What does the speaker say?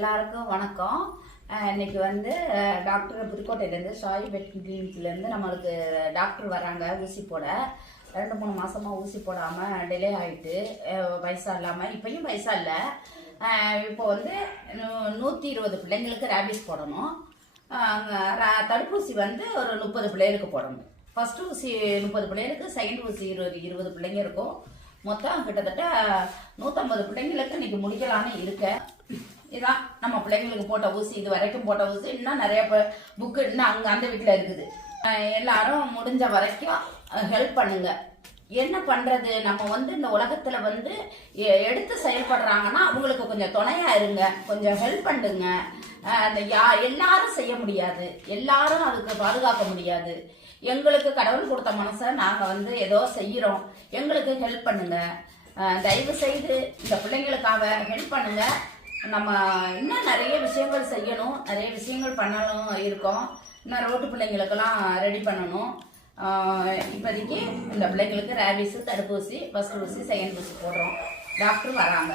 எல்லாருக்கும் வணக்கம். இன்னைக்கு வந்து டாக்டர் புதுக்கோட்டையிலேருந்து ஷாயி வெட் கிளினிக்லேருந்து நம்மளுக்கு டாக்டர் வராங்க ஊசி போட. 2-3 மாசமாக ஊசி போடாமல் டிலே ஆகிட்டு வயசா இல்லாமல் இப்பயும் வயசா இல்லை. இப்போ வந்து 120 பிள்ளைங்களுக்கு ரேபிஸ் போடணும். தடுப்பூசி வந்து ஒரு 30 பிள்ளைகளுக்கு போடணும். ஃபர்ஸ்ட் ஊசி 30 பிள்ளைகளுக்கு, செகண்ட் ஊசி 20 பிள்ளைங்க இருக்கும். மொத்தம் கிட்டத்தட்ட 150 பிள்ளைங்களுக்கு இன்னைக்கு முடிக்கலான்னு இருக்கேன். இதான் நம்ம பிள்ளைங்களுக்கு போட்ட ஊசி, இது வரைக்கும் போட்ட ஊசி. இன்னும் நிறைய புக்கு இன்னும் அந்த வீட்டில் இருக்குது. எல்லாரும் முடிஞ்ச வரைக்கும் ஹெல்ப் பண்ணுங்க. என்ன பண்றது, நம்ம வந்து இந்த உலகத்துல வந்து எடுத்து செயல்படுறாங்கன்னா அவங்களுக்கு கொஞ்சம் துணையா இருங்க, கொஞ்சம் ஹெல்ப் பண்ணுங்க. எல்லாரும் செய்ய முடியாது, எல்லாரும் அதுக்கு பாதுகாக்க முடியாது. எங்களுக்கு கடவுள் கொடுத்த மனசை நாங்க வந்து ஏதோ செய்யறோம், எங்களுக்கு ஹெல்ப் பண்ணுங்க. தயவு செய்து இந்த பிள்ளைங்களுக்காக ஹெல்ப் பண்ணுங்க. நம்ம இன்னும் நிறைய விஷயங்கள் செய்யணும், நிறைய விஷயங்கள் பண்ணணும் இருக்கோம். இன்னும் ரோட்டு பிள்ளைங்களுக்கெல்லாம் ரெடி பண்ணணும். இப்போதைக்கு இந்த பிள்ளைங்களுக்கு ரேபிஸ் தடுப்பூசி, ஃபர்ஸ்ட் ஊசி, செகண்ட் ஊசி போடுறோம். டாக்டர் வராங்க.